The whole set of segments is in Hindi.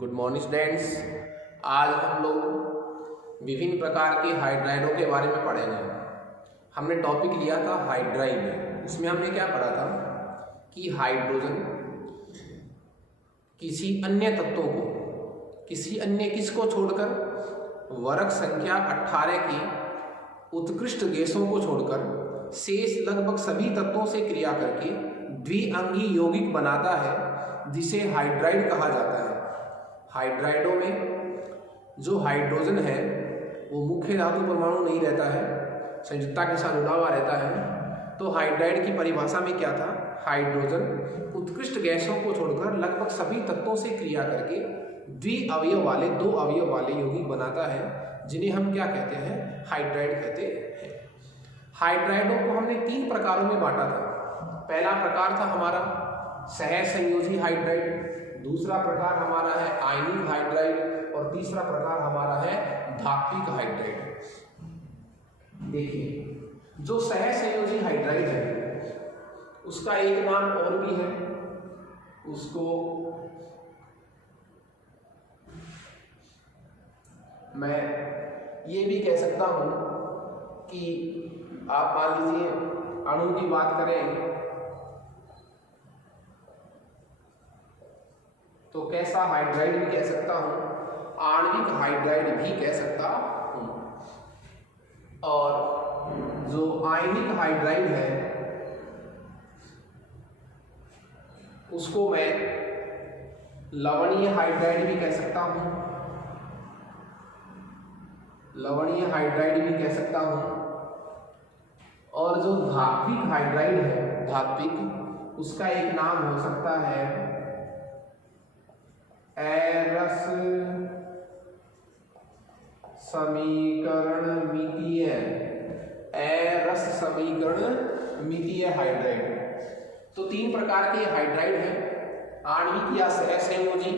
Good morning students. आज हम लोग विभिन्न प्रकार के हाइड्राइडों के बारे में पढ़ेंगे। हमने टॉपिक लिया था हाइड्राइड। उसमें हमने क्या पढ़ा था कि हाइड्रोजन किसी अन्य तत्वों को, किसी अन्य किसको छोड़कर, वर्ग संख्या 18 की उत्कृष्ट गैसों को छोड़कर शेष लगभग सभी तत्वों से क्रिया करके द्विअंगी यौगिक बनाता है, जिसे हाइड्राइड कहा जाता है। हाइड्राइडों में जो हाइड्रोजन है वो मुख्य धातु परमाणु नहीं रहता है, संयुजता के साथ जुड़ा हुआ रहता है। तो हाइड्राइड की परिभाषा में क्या था? हाइड्रोजन उत्कृष्ट गैसों को छोड़कर लगभग सभी तत्वों से क्रिया करके द्विअवयव वाले, दो अवयव वाले यौगिक बनाता है, जिन्हें हम क्या कहते हैं? हाइड्राइड कहते हैं। हाइड्राइडों को हमने 3 प्रकारों में बांटा था। पहला प्रकार था हमारा सहसंयोजी हाइड्राइड, दूसरा प्रकार हमारा है आयनिक हाइड्राइड और तीसरा प्रकार हमारा है धात्विक हाइड्राइड। देखिए, जो सहसंयोजी हाइड्राइड है उसका एक नाम और भी है, उसको मैं ये भी कह सकता हूं कि आप मान लीजिए अणु की बात करें तो कैसा हाइड्राइड भी कह सकता हूं, आणविक हाइड्राइड भी कह सकता हूं। और जो आयनिक हाइड्राइड है उसको मैं लवणीय हाइड्राइड भी कह सकता हूं, लवणीय हाइड्राइड भी कह सकता हूं। और जो धात्विक हाइड्राइड है, धात्विक, उसका एक नाम हो सकता है एरस समीकरणमितीय, एरस समीकरणमितीय हाइड्राइड। तो 3 प्रकार के हाइड्राइड हैं, आणविक या सहसंयोजी,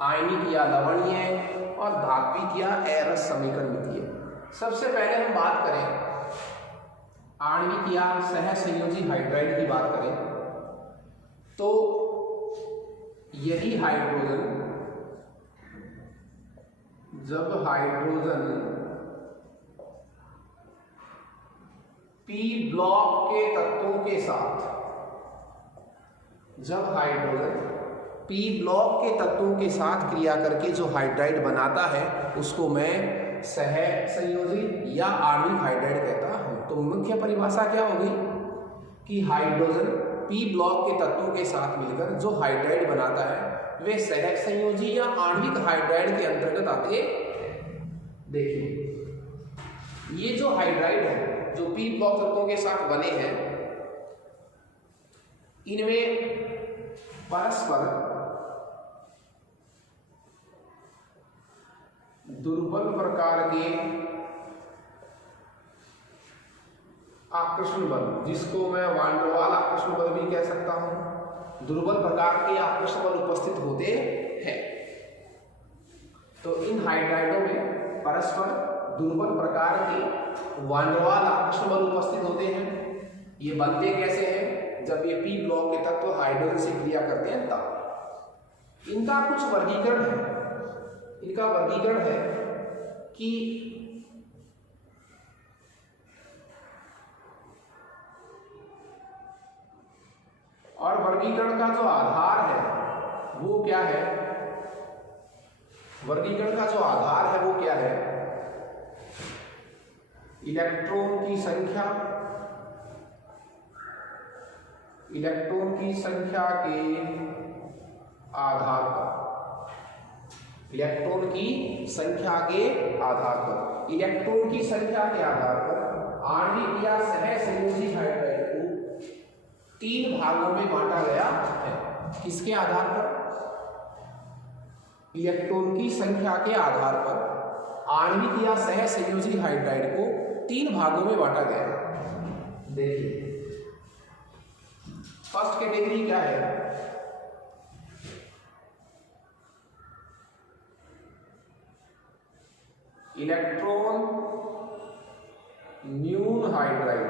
आयनिक या लवणीय और धात्विक या एरस समीकरणमितीय। सबसे पहले हम बात करें आणविक या सहसंयोजी हाइड्राइड की बात करें तो यही हाइड्रोजन, जब हाइड्रोजन पी ब्लॉक के तत्वों के साथ, जब हाइड्रोजन पी ब्लॉक के तत्वों के साथ क्रिया करके जो हाइड्राइड बनाता है उसको मैं सहसंयोजी या आणविक हाइड्राइड कहता हूं। तो मुख्य परिभाषा क्या होगी कि हाइड्रोजन पी ब्लॉक के तत्वों के साथ मिलकर जो हाइड्राइड बनाता है वे सहसंयोजी या आणविक हाइड्राइड के अंतर्गत आते हैं। देखिए, ये जो हाइड्राइड है जो पी ब्लॉक तत्वों के साथ बने हैं, इनमें परस्पर दुर्बल प्रकार के आकर्षण बल, जिसको मैं वान डेर वाल आकर्षण बल भी कह सकता हूं, दुर्बल प्रकार के आकर्षण बल उपस्थित होते हैं। तो इन हाइड्राइडों में परस्पर दुर्बल प्रकार के वान डेर वाल आकर्षण बल उपस्थित होते हैं। ये बनते कैसे हैं? जब ये पी ब्लॉक के तत्व हाइड्रोजन से क्रिया करते हैं तब। इनका कुछ वर्गीकरण है। इनका वर्गीकरण है कि और वर्गीकरण का जो आधार है वो क्या है? वर्गीकरण का जो आधार है वो क्या है? इलेक्ट्रॉन की संख्या, इलेक्ट्रॉन की संख्या के आधार पर, इलेक्ट्रॉन की संख्या के आधार पर, इलेक्ट्रॉन की संख्या के आधार पर आणविक या सहसंयोजी हाइड्राइड को 3 भागों में बांटा गया है। किसके आधार पर? इलेक्ट्रॉन की संख्या के आधार पर आणविक या सहसंयोजी हाइड्राइड को 3 भागों में बांटा गया है। देखिए, फर्स्ट कैटेगरी क्या है? इलेक्ट्रॉन न्यून हाइड्राइड,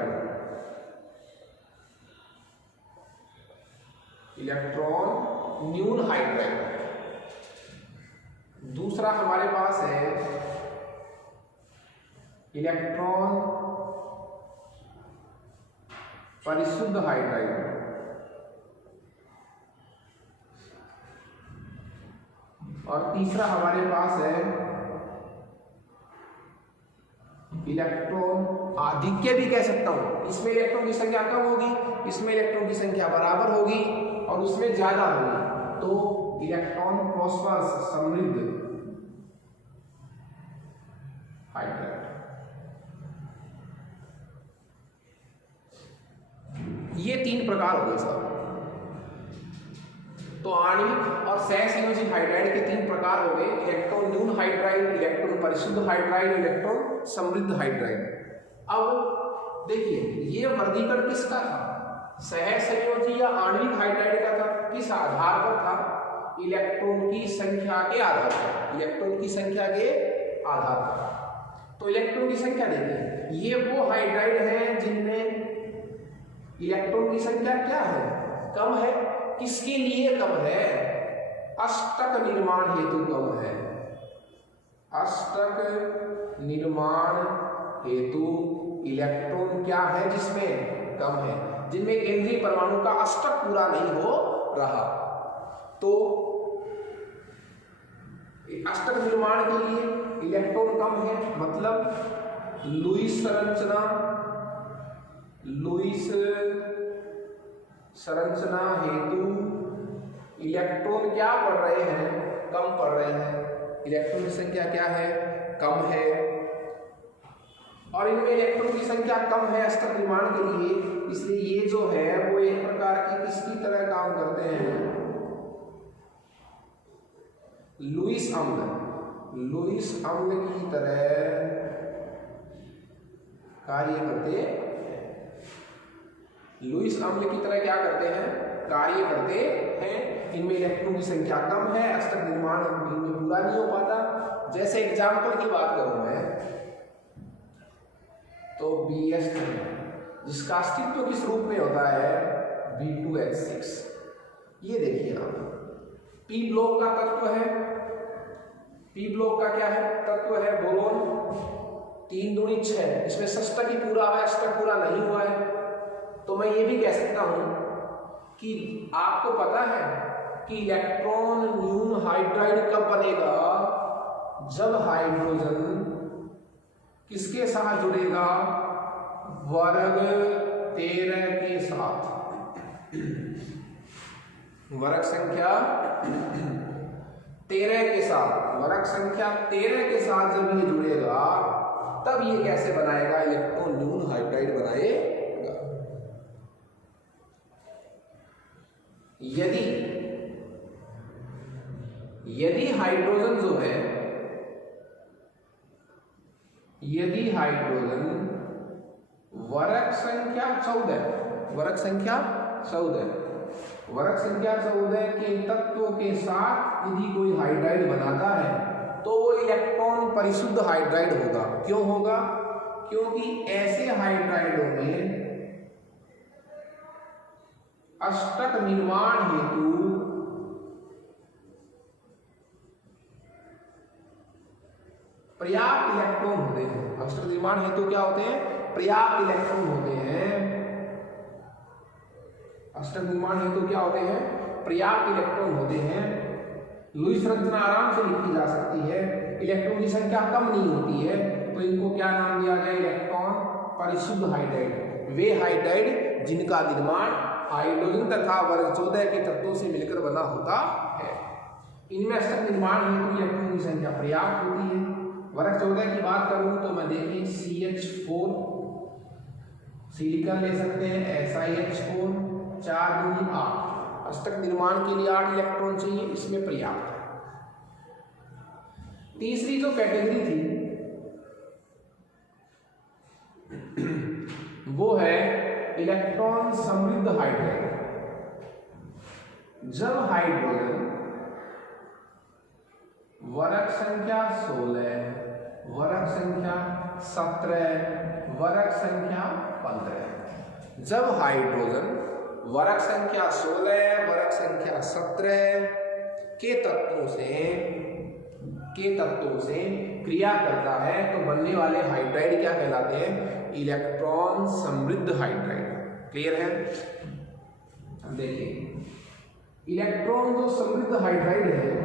इलेक्ट्रॉन न्यून हाइड्राइड। दूसरा हमारे पास है इलेक्ट्रॉन परिशुद्ध हाइड्राइड। और तीसरा हमारे पास है इलेक्ट्रॉन आधिक्य भी कह सकता हूं। इसमें इलेक्ट्रॉन की संख्या कम होगी, इसमें इलेक्ट्रॉन की संख्या बराबर होगी और उसमें ज्यादा होगी, तो इलेक्ट्रॉन प्रोस्पर्स समृद्ध हाइड्राइड। ये तीन प्रकार हो गए साहब। तो आणविक और सहसंयोजी हाइड्राइड के तीन प्रकार हो गए, इलेक्ट्रॉन न्यून हाइड्राइड, इलेक्ट्रॉन परिशुद्ध हाइड्राइड, इलेक्ट्रॉन समृद्ध हाइड्राइड। अब देखिए ये वर्गीकरण किसका था? सहसंयोजी या आणविक हाइड्राइड का था। किस आधार पर था? इलेक्ट्रॉन की संख्या के आधार पर, इलेक्ट्रॉन की संख्या के आधार पर। तो इलेक्ट्रॉन की संख्या देखिए, ये वो हाइड्राइड है जिनमें इलेक्ट्रॉन की संख्या क्या है? कम है। किसके लिए कम है? अष्टक निर्माण हेतु कम है। अष्टक निर्माण हेतु इलेक्ट्रॉन क्या है जिसमें कम है? जिनमें केंद्रीय परमाणु का अष्टक पूरा नहीं हो रहा। तो अष्टक निर्माण के लिए इलेक्ट्रॉन कम है, मतलब लुईस संरचना हेतु इलेक्ट्रॉन क्या पढ़ रहे हैं? कम पढ़ रहे हैं। इलेक्ट्रॉन की संख्या क्या है? कम है। और इनमें इलेक्ट्रॉन की संख्या कम है अष्टक निर्माण के लिए, इसलिए ये जो है वो एक प्रकार की किसकी तरह काम करते हैं? लुईस अम्ल की तरह कार्य करते हैं। लुईस अम्ल की तरह क्या करते हैं? कार्य करते हैं। इनमें इलेक्ट्रॉन की संख्या कम है, अष्टक निर्माण इनमें पूरा नहीं हो पाता। जैसे एग्जाम्पल की बात करूं मैं तो BS3, जिसका अस्तित्व किस रूप में होता है? B2H6। ये देखिए आप, P ब्लॉक का तत्व है। P ब्लॉक का क्या है? तत्व है बोरोन। 3 दूनी 6, इसमें षष्टक ही पूरा हुआ है, अष्टक पूरा नहीं हुआ है। तो मैं ये भी कह सकता हूं कि आपको पता है कि इलेक्ट्रॉन न्यून हाइड्राइड कब बनेगा? जब हाइड्रोजन किसके साथ जुड़ेगा? वर्ग 13 के साथ। वर्ग संख्या 13 के साथ, वर्ग संख्या 13 के साथ जब ये जुड़ेगा तब ये कैसे बनाएगा? इलेक्ट्रॉन न्यून हाइड्राइड बनाएगा। यदि हाइड्रोजन जो है, यदि हाइड्रोजन वर्ग संख्या 14 के तत्व के साथ यदि कोई हाइड्राइड बनाता है तो वो इलेक्ट्रॉन परिशुद्ध हाइड्राइड होगा। क्यों होगा? क्योंकि ऐसे हाइड्राइडों में अष्टक निर्माण हेतु पर्याप्त इलेक्ट्रॉन होते हैं। अष्टक निर्माण हेतु क्या होते हैं? पर्याप्त इलेक्ट्रॉन होते हैं। अष्टक निर्माण हेतु क्या होते हैं? पर्याप्त इलेक्ट्रॉन होते हैं। लुईस संरचना आराम से लिखी जा सकती है, इलेक्ट्रॉन की संख्या कम नहीं होती है, तो इनको क्या नाम दिया गया? इलेक्ट्रॉन परिशुद्ध हाइड्राइड। वे हाइड्राइड जिनका निर्माण हाइड्रोजन तथा वर्ग 14 के तत्वों से मिलकर बना होता है। इनमें अष्टक निर्माण हेतु इलेक्ट्रॉन की संख्या पर्याप्त होती है। वर्ग 14 की बात करूं तो मैं देखिए CH4 सिलिकॉन ले सकते हैं, SiH4, 4 दूनी 8। अष्टक निर्माण के लिए 8 इलेक्ट्रॉन चाहिए, इसमें पर्याप्त है। तीसरी जो कैटेगरी थी वो है इलेक्ट्रॉन समृद्ध हाइड्राइड। जब हाइड्रोजन वर्ग संख्या 16, वर्ग संख्या 17, वर्ग संख्या 15, जब हाइड्रोजन वर्ग संख्या 16, वर्ग संख्या 17 के तत्वों से के तत्वों से क्रिया करता है तो बनने वाले हाइड्राइड क्या कहलाते हैं? इलेक्ट्रॉन समृद्ध हाइड्राइड। क्लियर है? देखिए, इलेक्ट्रॉन जो समृद्ध हाइड्राइड है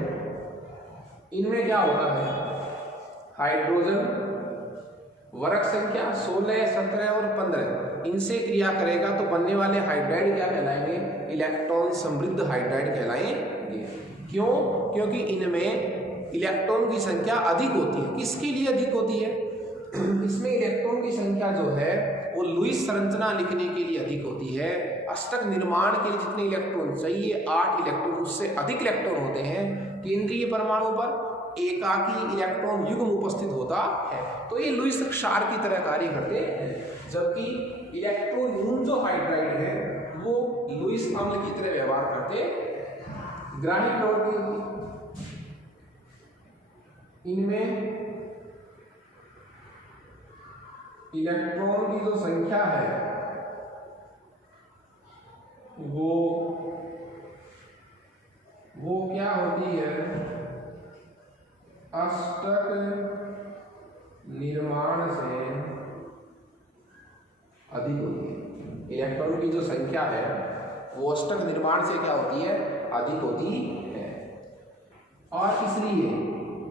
इनमें क्या होता है? हाइड्रोजन वर्ग संख्या 16, 17 और 15 इनसे क्रिया करेगा तो बनने वाले हाइड्राइड क्या कहलाएंगे? इलेक्ट्रॉन समृद्ध हाइड्राइड कहलाएंगे। क्यों? क्योंकि इनमें इलेक्ट्रॉन की संख्या अधिक होती है। किसके लिए अधिक होती है? इसमें इलेक्ट्रॉन की संख्या जो है वो लुईस संरचना लिखने के लिए अधिक होती है। अष्टक निर्माण के लिए जितने इलेक्ट्रॉन चाहिए 8 इलेक्ट्रॉन, उससे अधिक इलेक्ट्रॉन होते हैं केंद्रीय परमाणु पर, एकाकी इलेक्ट्रॉन युग्म उपस्थित होता है। तो ये लुईस क्षार की तरह कार्य करते हैं। जबकि इलेक्ट्रॉन न्यून जो हाइड्राइड है वो लुईस अम्ल की तरह व्यवहार करते हैं। ग्राही प्रवृत्ति होती इनमें इलेक्ट्रॉन की जो संख्या है वो क्या होती है? अष्टक निर्माण से अधिक होती है। इलेक्ट्रॉन की जो संख्या है वो अष्टक निर्माण से क्या होती है? अधिक होती है। और इसलिए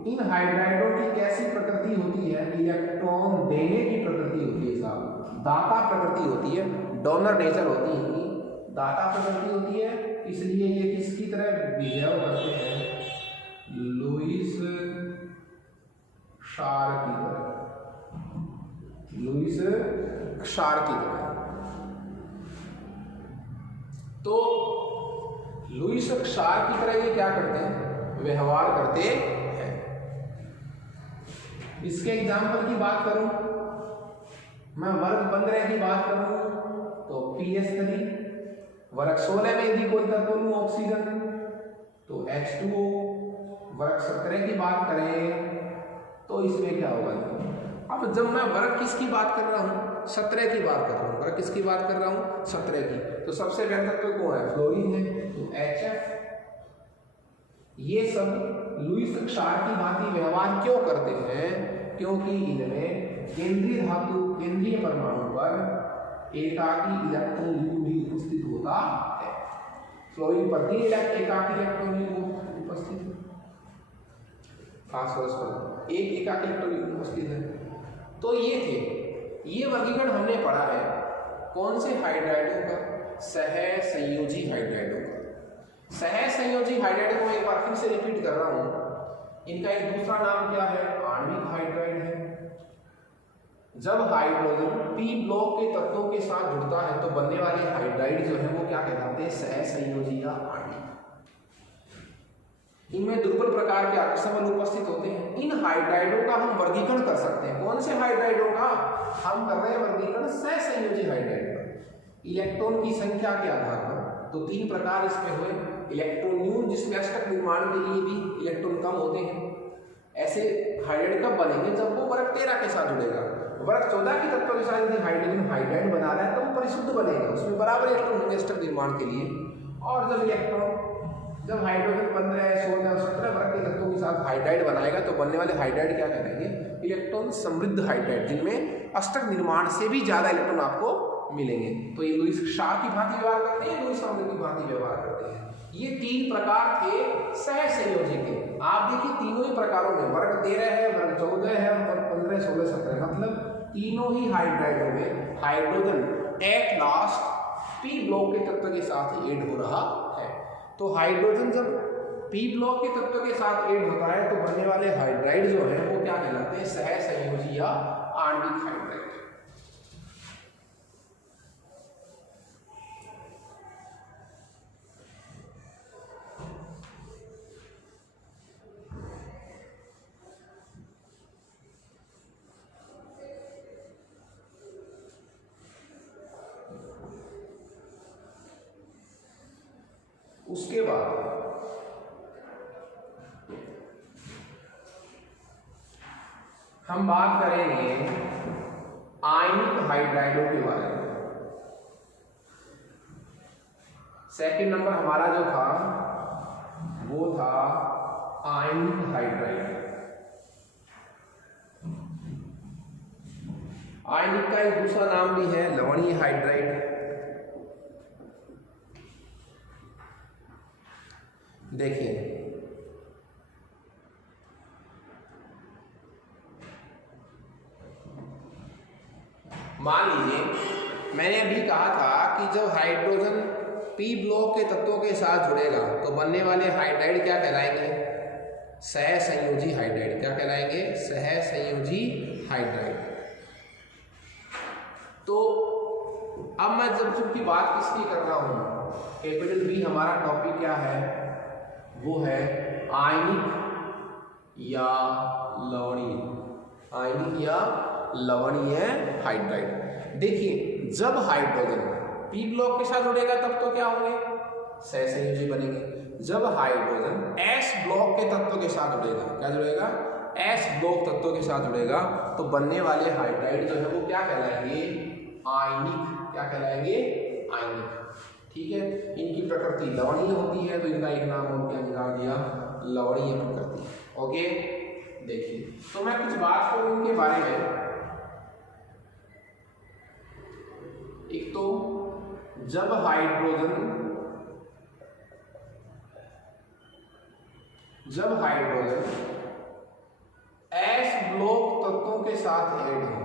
इन हाइड्राइडों की कैसी प्रकृति होती है? इलेक्ट्रॉन देने की प्रकृति होती है साहब, दाता प्रकृति होती है, डोनर नेचर होती है, दाता प्रकृति होती है। इसलिए ये किसकी तरह बिहेव करते हैं? लुईस क्षार की तरह, लुईस क्षार की तरह। तो लुईस क्षार की तरह ये क्या करते हैं? व्यवहार करते हैं। इसके एग्जाम्पल की बात करूं, मैं वर्ग 15 की बात करूं तो PS3, वर्ग 16 में यदि कोई तत्व लूं ऑक्सीजन तो H2O, वर्ग 17 की बात करें तो इसमें क्या होगा? अब जब मैं वर्ग किसकी बात कर रहा हूं? 17 की बात कर रहा हूं। वर्ग किसकी बात कर रहा हूं? 17 की। तो सबसे पहले तत्व कौन है? फ्लोरीन है, तो HF। ये सब लुईस क्षार की भांति व्यवहार क्यों करते हैं? क्योंकि इनमें केंद्रीय धातु, केंद्रीय परमाणु पर एकाकी इलेक्ट्रॉन युग्म भी उपस्थित होता है। फ्लोरीन पर 3 एकाकी इलेक्ट्रॉन युग्म उपस्थित है, फास्फोरस पर 1 एकाकी इलेक्ट्रॉन युग्म उपस्थित है। तो ये थे, ये वर्गीकरण हमने पढ़ा है कौन से हाइड्राइडों का? सहसंयोजी हाइड्राइडों का। सहसंयोजी हाइड्राइड को मैं एक बार फिर से रिपीट कर रहा हूं। इनका एक दूसरा नाम क्या है? आणविक हाइड्राइड है। जब हाइड्रोजन p ब्लॉक के तत्वों के साथ जुड़ता है तो बनने वाले हाइड्राइड जो है वो क्या कहलाते हैं? सहसंयोजी या आणविक। इनमें दुर्बल प्रकार के आकर्षण बल उपस्थित होते हैं। इन हाइड्राइडों का हम वर्गीकरण कर सकते हैं। कौन से हाइड्राइडों का? हम कर रहे हैं वर्गीकरण सहसंयोजी हाइड्राइड पर। इलेक्ट्रॉन की संख्या के आधार पर तो 3 प्रकार इसमें हुए। इलेक्ट्रॉन न्यून, जिसमें अष्टक निर्माण के लिए भी इलेक्ट्रॉन कम होते हैं। ऐसे हाइड्राइड कब बनेंगे? जब वो वर्ग 13 के साथ जुड़ेगा। वर्ग 14 की तत्व के साथ यदि हाइड्रोजन हाइड्राइड बना रहा है तो वो परिशुद्ध बनेगा, उसमें बराबर इलेक्ट्रॉन होंगे अष्टक निर्माण के लिए। और जब हाइड्रोजन 15, 16 और 17 वर्ग के तत्वों के साथ हाइड्राइड बनाएगा तो बनने वाले हाइड्राइड क्या कहलाएंगे? इलेक्ट्रॉन समृद्ध हाइड्राइड, जिनमें अष्टक निर्माण से भी ज्यादा इलेक्ट्रॉन आपको मिलेंगे। तो ये लुईस क्षार की भांति व्यवहार करते हैं, लुईस अम्ल की भांति व्यवहार करते हैं। ये 3 प्रकार थे सहसंयोजी के। आप देखिए तीनों ही प्रकारों में वर्ग 13 है, वर्ग 14 है और वर्ग 15, 16, 17, मतलब तीनों ही हाइड्राइडों में hydrogen at last p block के तत्व के साथ ऐड हो रहा है। तो हाइड्रोजन जब p ब्लॉक के तत्व के साथ ऐड होता है तो बनने वाले हाइड्राइड जो है वो क्या कहलाते हैं? सहसंयोजी या आणविक हाइड्राइड। उसके बाद हम बात करेंगे आयनिक हाइड्राइडों के बारे में। सेकंड नंबर हमारा जो था वो था आयनिक हाइड्राइड। आयनिक का एक दूसरा नाम भी है लवणीय हाइड्राइड। देखिए मान लीजिए मैंने अभी कहा था कि जब हाइड्रोजन पी ब्लॉक के तत्वों के साथ जुड़ेगा तो बनने वाले हाइड्राइड क्या कहलाएंगे? सहसंयोजी हाइड्राइड। क्या कहलाएंगे? सहसंयोजी हाइड्राइड। तो अब मैं जब चूंकि बात किसकी कर रहा हूं, कैपिटल बी हमारा टॉपिक क्या है? वो है आयनिक या लवणीय, आयनिक या लवणीय हाइड्राइड। देखिए जब हाइड्रोजन पी ब्लॉक के साथ जुड़ेगा तब तो क्या होंगे? सहसंयोजी बनेंगे। जब हाइड्रोजन एस ब्लॉक के तत्व के साथ जुड़ेगा, क्या जुड़ेगा? एस ब्लॉक तत्वों के साथ जुड़ेगा तो बनने वाले हाइड्राइड जो है वो क्या कहलाएंगे? आयनिक। क्या कहलाएंगे? आयनिक। ठीक है, इनकी प्रकृति लवणीय होती है तो इनका एक नाम और क्या निकाल दिया? लवणीय प्रकृति। ओके, देखिए तो मैं कुछ बात करूं इनके बारे में। एक तो जब हाइड्रोजन एस ब्लॉक तत्वों के साथ ऐड हो,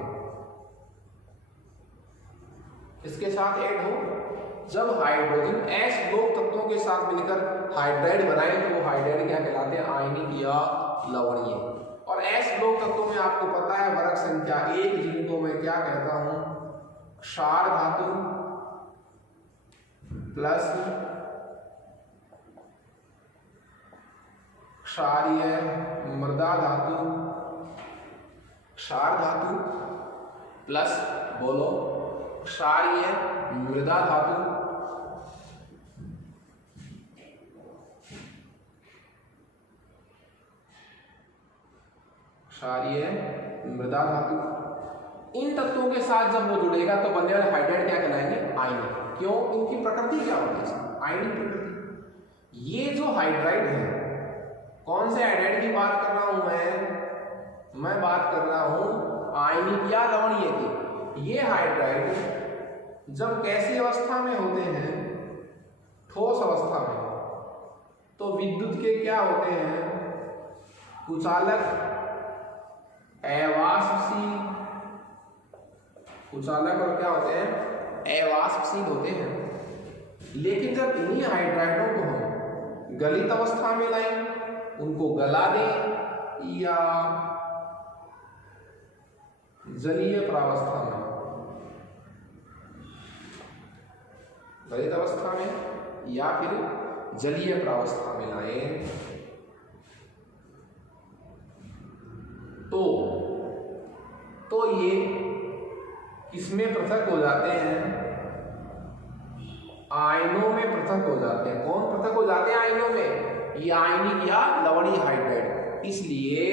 इसके साथ ऐड हो, जब हाइड्रोजन एस ब्लॉक तत्वों के साथ मिलकर हाइड्राइड बनाए तो वो हाइड्राइड क्या कहलाते हैं? आयनिक या लवणीय। और एस ब्लॉक तत्वों में आपको पता है वर्ग संख्या 1 जिनको मैं क्या कहता हूं? क्षार धातु प्लस क्षारीय मृदा धातु, क्षार धातु प्लस बोलो क्षारीय मृदा धातु, क्षारीय मृदा धातु। इन तत्वों के साथ जब वो जुड़ेगा तो बनने वाले हाइड्राइड क्या कहलाएंगे? आयनिक। क्यों? इनकी प्रकृति क्या होती है? आयनिक प्रकृति। ये जो हाइड्राइड है, कौन से हाइड्राइड की बात कर रहा हूं मैं बात कर रहा हूं आयनिक या लवणीय की। ये हाइड्राइड जब कैसी अवस्था में होते हैं? ठोस अवस्था में, तो विद्युत के क्या होते हैं? कुचालक, अवाष्पशील, कुचालक और क्या होते हैं? अवाष्पशील होते हैं। लेकिन जब इन्हीं हाइड्राइडों को हम गलित अवस्था में लाएं, उनको गला दें या जलीय प्रावस्था में, गलित अवस्था में या फिर जलीय प्रावस्था में लाएं तो ये किसमें पृथक हो जाते हैं? आयनों में पृथक हो जाते हैं। कौन पृथक हो जाते हैं आयनों में? ये आयनिक या लवणीय हाइड्राइड। इसलिए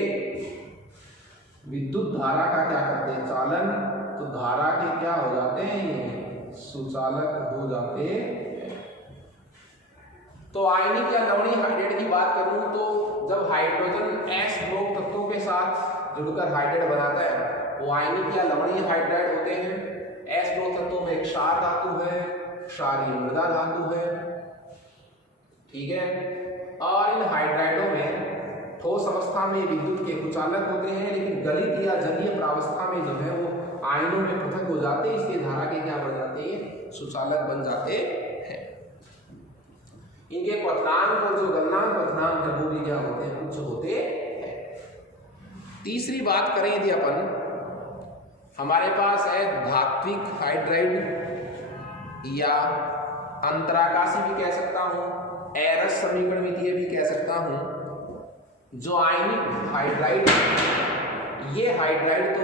विद्युत धारा का क्या करते हैं? चालन। तो धारा के क्या हो जाते हैं? ये सुचालक हो जाते हैं। तो आयनिक या लवणीय हाइड्राइड की बात करूं तो जब हाइड्रोजन एस ब्लॉक तत्वों के साथ जुड़कर हाइड्राइड बनाता है वो आयनिक या लवणीय हाइड्राइड होते हैं। एस ब्लॉक तत्वों में क्षार धातु है, क्षारीय मृदा धातु है, ठीक है। और इन हाइड्राइडों में ठोस अवस्था में विद्युत के कुचालक होते हैं, लेकिन गलित या जलीय प्रावस्था में जो है वो आयनों में पृथक हो जाते हैं, इसलिए धारा के क्या बन जाते हैं? सुचालक बन जाते हैं। इनके क्वथनांक और जो गलनांक क्वथनांक है वो भी क्या होते हैं? उच्च होते हैं। तीसरी बात करें यदि अपन, हमारे पास है धात्विक हाइड्राइड या अंतराकाशी भी कह सकता हूं, एरस समीकरणमितीय भी कह सकता हूं। जो आयनिक हाइड्राइड, ये हाइड्राइड तो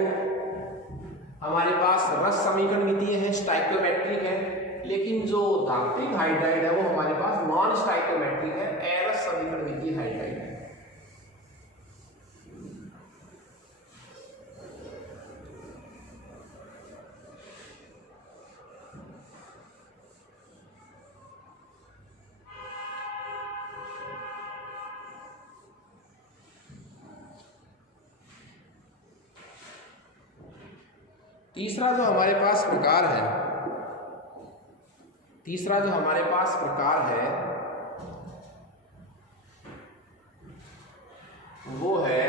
हमारे पास रस समीकरणमितीय है, स्टाइकियोमेट्रिक है, लेकिन जो धात्विक हाइड्राइड है वो हमारे पास नॉन स्टाइकियोमेट्रिक है, एरस समीकरणमितीय हाइड्राइड है। तीसरा जो हमारे पास प्रकार है वो है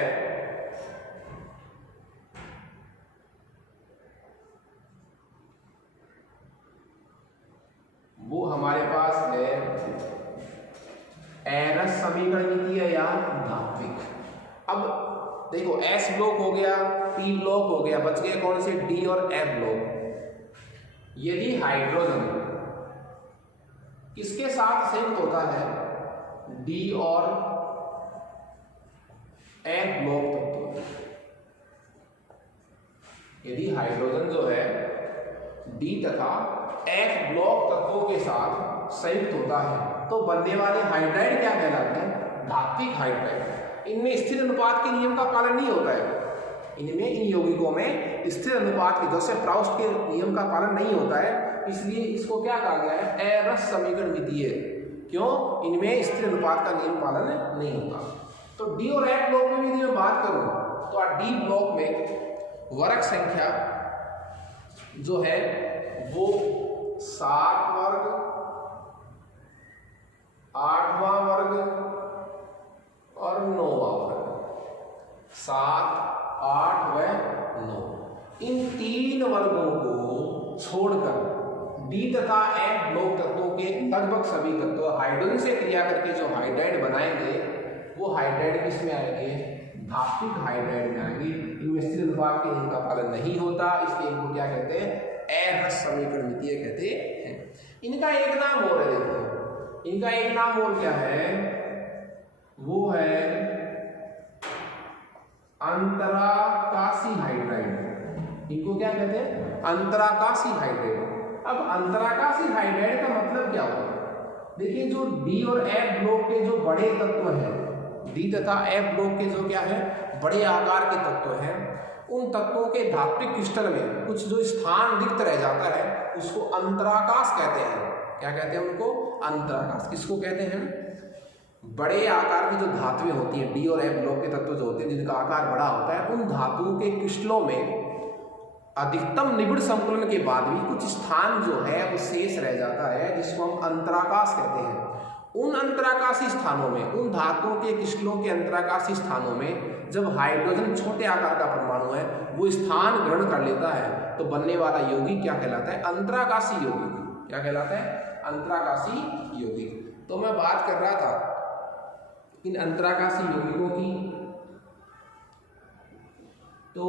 हमारे पास है एरस समीकरणितीय या धात्विक। अब देखो एस ब्लॉक हो गया, पी ब्लॉक हो गया, बच गए कौन से, डी और एफ ब्लॉक। यदि हाइड्रोजन किसके साथ संयुक्त होता है, डी और एफ ब्लॉक तत्व, यदि हाइड्रोजन जो है डी तथा एफ ब्लॉक तत्वों के साथ संयुक्त होता है तो बनने वाले हाइड्राइड क्या कहलाते हैं, धात्विक हाइड्राइड। इनमें स्थिर अनुपात के नियम का पालन नहीं होता है, इनमें इन यौगिकों में स्थिर अनुपात के, जैसे प्राउस्ट के नियम का पालन नहीं होता है, इसलिए इसको क्या कहा गया है, एरस समीकरणितीय। क्यों, इनमें स्थिर अनुपात का नियम पालन नहीं होता। तो डी और एफ ब्लॉक में भी यदि मैं बात करूं तो डी ब्लॉक में वर्ग संख्या जो है वो 7 वर्ग, 8वां वर्ग और 9वां वर्ग, 7, 8 व 9, इन 3 वर्गों को छोड़कर डी तथा एफ ब्लॉक तत्वों के लगभग सभी तत्व हाइड्रोजन से क्रिया करके जो हाइड्राइड बनाएंगे वो हाइड्राइड किस में आएंगे, धात्विक हाइड्राइड में आएंगे। इनमें स्थिर अनुपात के नियम का पालन नहीं होता, इसलिए इनको क्या कहते हैं, एरस समीकरणितीय कहते हैं। इनका एक नाम और है, देखो इनका एक नाम और क्या है, वो है अंतराकाशी हाइड्राइड। इनको क्या कहते हैं, अंतराकाशी हाइड्राइड। अब अंतराकाशी हाइड्राइड का मतलब क्या होता है, देखिए जो डी और एफ ब्लॉक के जो बड़े तत्व हैं, डी तथा एफ ब्लॉक के जो क्या है बड़े आकार के तत्व हैं, उन तत्वों के धात्विक क्रिस्टल में कुछ जो स्थान रिक्त रह जाता है उसको अंतराकाश कहते हैं। क्या कहते हैं उनको, अंतराकाश। किसको कहते हैं, बड़े आकार की जो धातुएं होती हैं, डी और एफ ब्लॉक के तत्व जो होते हैं जिनका आकार बड़ा होता है, उन धातुओं के क्रिस्टलों में अधिकतम निबिड़ संकुलन के बाद भी कुछ स्थान जो है वो शेष रह जाता है, जिसको हम अंतराकाश कहते हैं। उन अंतराकाशी स्थानों में, उन धातुओं के क्रिस्टलों के अंतराकाशी स्थानों में जब हाइड्रोजन छोटे आकार का परमाणु है वो स्थान ग्रहण कर लेता है तो बनने वाला यौगिक क्या कहलाता है, अंतराकाशी यौगिक। क्या कहलाता है, अंतराकाशी यौगिक। तो मैं बात कर रहा था इन अंतराकाशी यौगिकों की, तो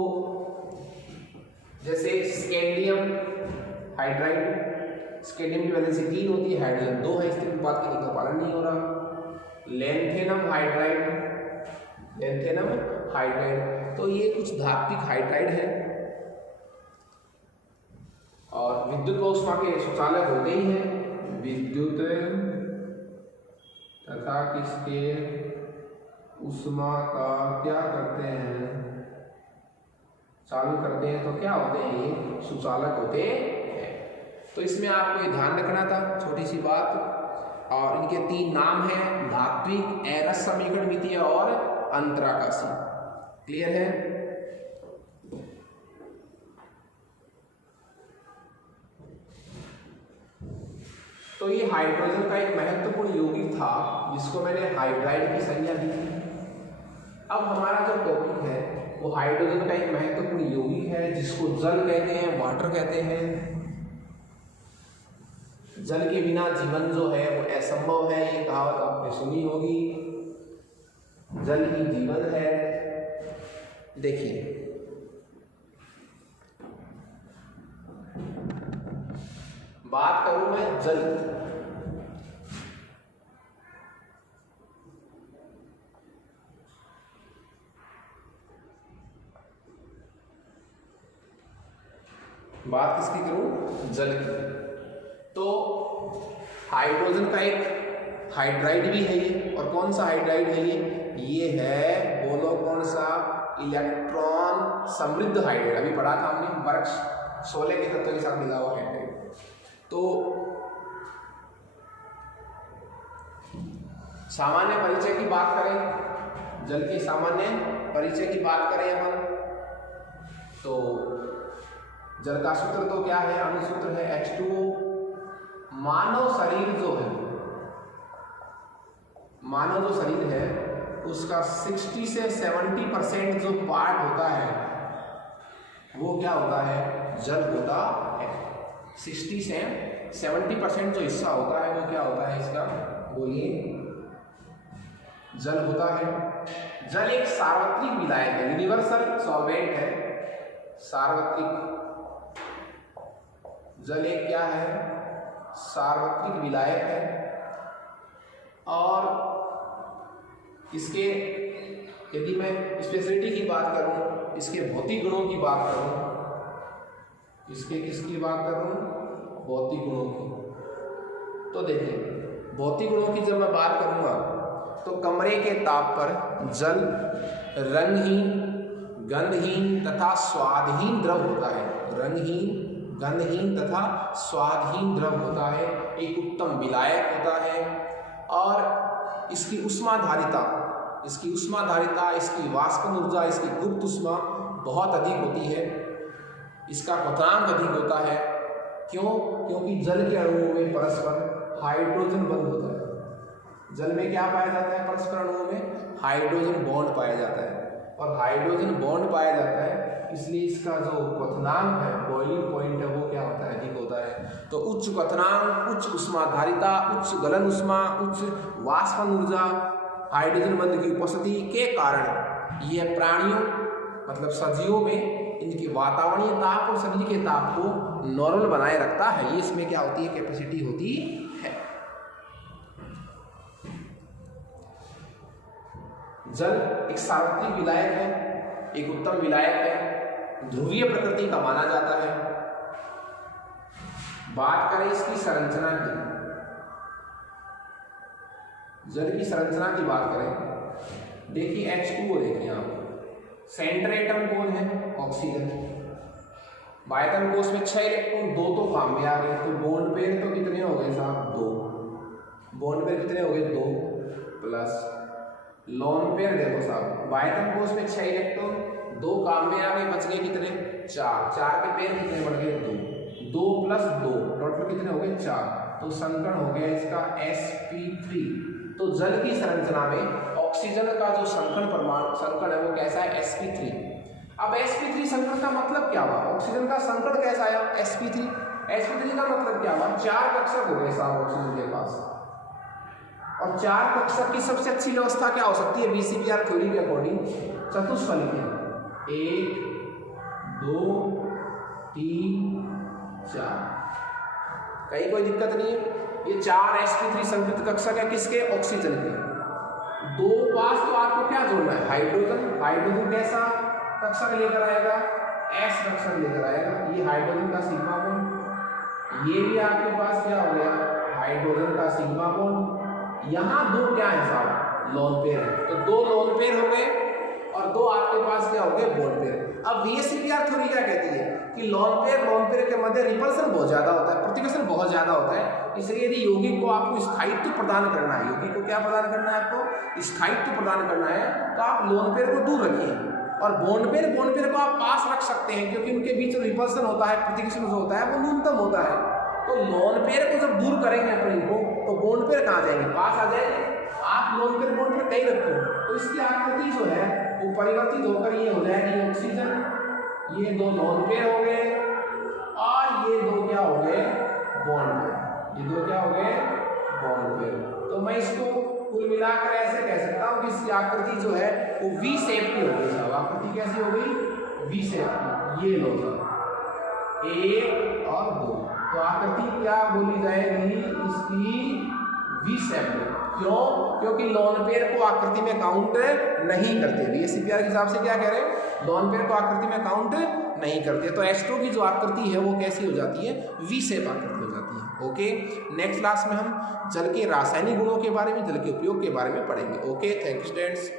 जैसे स्कैंडियम हाइड्राइड, स्कैंडियम की वैलेंसी 3 होती है, हाइड्रोजन 2 है, स्थिर अनुपात के नियम का पालन नहीं हो रहा। लैंथेनम हाइड्राइड, लैंथेनम हाइड्राइड, तो ये कुछ धात्विक हाइड्राइड है और विद्युत व ऊष्मा के सुचालक होते ही हैं। विद्युत तथा किसके ऊष्मा का क्या करते हैं, चालू करते हैं, तो क्या होते हैं, ये सुचालक होते हैं। तो इसमें आपको ये ध्यान रखना था, छोटी सी बात। और इनके 3 नाम हैं, धात्विक, एरस समीकरणितीय और अंतराकाशी। क्लियर है। तो ये हाइड्रोजन का एक महत्वपूर्ण यौगिक था जिसको मैंने हाइड्राइड की संज्ञा दी थी। अब हमारा जो टॉपिक है वो हाइड्रोजन का एक महत्वपूर्ण यौगिक है जिसको जल कहते हैं, वाटर कहते हैं। जल के बिना जीवन जो है वो असंभव है, ये कहावत आपने सुनी होगी, जल ही जीवन है। देखिए बात करूं मैं जल, बात किसकी करूं, जल की। तो हाइड्रोजन का एक हाइड्राइड भी है ये, और कौन सा हाइड्राइड है ये है, बोलो कौन सा, इलेक्ट्रॉन समृद्ध हाइड्राइड। अभी पढ़ा था हमने, वर्ग 16 के तत्वों के साथ मिला हुआ हाइड्राइड। तो सामान्य परिचय की बात करें, जल के सामान्य परिचय की बात करें अपन, तो जल का सूत्र तो क्या है, अणुसूत्र है H2O। मानव शरीर जो है, मानव जो शरीर है उसका 60 से 70% जो पार्ट होता है वो क्या होता है, जल होता है। 60 से 70% जो हिस्सा होता है वो क्या होता है इसका, बोलिए, जल होता है। जल एक सार्वत्रिक विलायक है, यूनिवर्सल सॉल्वेंट है, सार्वत्रिक। जल एक क्या है, सार्वत्रिक विलायक है। और इसके यदि मैं स्पेशलिटी की बात करूं, इसके भौतिक गुणों की बात करूं, इसके किसकी बात करूं, भौतिक गुणों की। तो देखिए भौतिक गुणों की जब मैं बात करूंगा तो कमरे के ताप पर जल रंगहीन, गंधहीन तथा स्वादहीन द्रव होता है। रंगहीन, गंधहीन तथा स्वादहीन द्रव होता है। एक उत्तम विलायक होता है और इसकी ऊष्माधारिता, इसकी वाष्पन ऊर्जा, इसकी गुप्त ऊष्मा बहुत अधिक होती है। इसका क्वथनांक अधिक होता है। क्यों? क्योंकि जल के अणुओं में परस्पर हाइड्रोजन बंध होता है। जल में क्या पाया जाता है, परस्पर अणुओं में हाइड्रोजन बॉन्ड पाया जाता है। और हाइड्रोजन बॉन्ड पाया जाता है इसलिए इसका जो क्वथनांक है, बॉइलिंग पॉइंट है, वो क्या होता है, अधिक होता है। तो उच्च क्वथनांक, उच्च ऊष्माधारिता, उच्च गलन ऊष्मा, उच्च वाष्पन ऊर्जा, हाइड्रोजन बंध की उपस्थिति के कारण यह प्राणियों मतलब सजीवों में इनकी वातावरणीय ताप और शरीर के ताप को नॉर्मल बनाए रखता है। ये इसमें क्या होती है, कैपेसिटी होती है। जल एक सार्वत्रिक विलायक है, एक उत्तम विलायक है, ध्रुवीय प्रकृति का माना जाता है। बात करें इसकी संरचना की, जल की संरचना की बात करें, देखिए H2O देखिए आप, सेंट्रल एटम कौन है, ऑक्सीजन। बायतन कोष में 6 इलेक्ट्रॉन, 2 तो काम में आ गए। तो बॉन्ड पेयर तो कितने हो गए साहब, 2। बॉन्ड पेयर कितने हो गए, 2 प्लस लोन पेयर देखो साहब, बायतन कोष में 6 इलेक्ट्रॉन, 2 काम में आ गए, बच गए कितने, 4। 4 के पेयर कितने बढ़ गए, 2। 2 प्लस 2 टोटल कितने हो गए, 4। तो संकरण हो गया इसका sp3। तो जल की संरचना में ऑक्सीजन का जो संकरण है वो कैसा है, sp3। अब sp3 संकरण का मतलब क्या हुआ, ऑक्सीजन का संकरण कैसा आया, sp3। sp3 का मतलब क्या हुआ, 4 कक्षक हो गए साहब ऑक्सीजन के पास। और 4 कक्षक की सबसे अच्छी व्यवस्था क्या हो सकती है, VCPR थ्योरी के अकॉर्डिंग चतुष्फलक है, 1 2 3 4। कहीं कोई दिक्कत नहीं है। ये 4 sp3 संकृत कक्षक है किसके, ऑक्सीजन के। 2 पास तो आपको क्या जोड़ना है, हाइड्रोजन। हाइड्रोजन कैसा कक्षक लेकर आएगा, S कक्षक लेकर आएगा। ये हाइड्रोजन का सिग्मा बॉन्ड, ये भी आपके पास क्या हो गया, हाइड्रोजन का सिग्मा बॉन्ड। यहाँ 2 क्या है साहब, लोन पेयर है। तो 2 लोन पेयर हो गए और 2 आपके पास क्या हो गए, बॉन्ड पेयर। अब VCPR थ्योरी क्या कहती है कि लोन पेयर के मध्य रिपल्सन बहुत ज्यादा होता है, प्रतिकर्षण बहुत ज्यादा होता है। इसलिए यदि यौगिक को आपको स्थायित्व प्रदान करना है, यौगिक को क्या प्रदान करना है, आपको स्थायित्व प्रदान करना है, तो आप लोन पेयर को दूर रखिए और बॉन्ड पेयर को आप पास रख सकते हैं, क्योंकि उनके बीच रिपल्सन होता है, प्रतिकर्षण जो होता है वो न्यूनतम होता है। तो लोन पेयर को जब दूर करेंगे अपने को, तो बॉन्ड पेयर कहाँ जाएंगे, पास आ जाएंगे। आप लोन पेयर बॉन्ड पेयर कहीं रखो तो इसकी आकृति जो है वो परिवर्तित होकर ये हो जाएगी ऑक्सीजन, ये 2 लोन पेयर हो गए और ये 2 क्या हो गए, बॉन्ड पेयर। ये 2 क्या हो गए, बॉन्ड पेयर। तो मैं इसको कुल मिलाकर ऐसे कह सकता हूँ कि इसकी आकृति जो है वो V शेप की हो गई। आकृति कैसी हो गई, V शेप की। ये लो 1 और 2, तो आकृति क्या बोली जाएगी, इसकी V शेप। क्यों? क्योंकि लोन पेयर को आकृति में काउंट नहीं करते। VCPR के हिसाब से क्या कह रहे हैं, लोन पेयर को आकृति में काउंट नहीं करते। तो H2 की जो आकृति है वो कैसी हो जाती है, V शेप आकृति हो जाती है। ओके, नेक्स्ट क्लास में हम जल के रासायनिक गुणों के बारे में, जल के उपयोग के बारे में पढ़ेंगे। Okay, thank you students.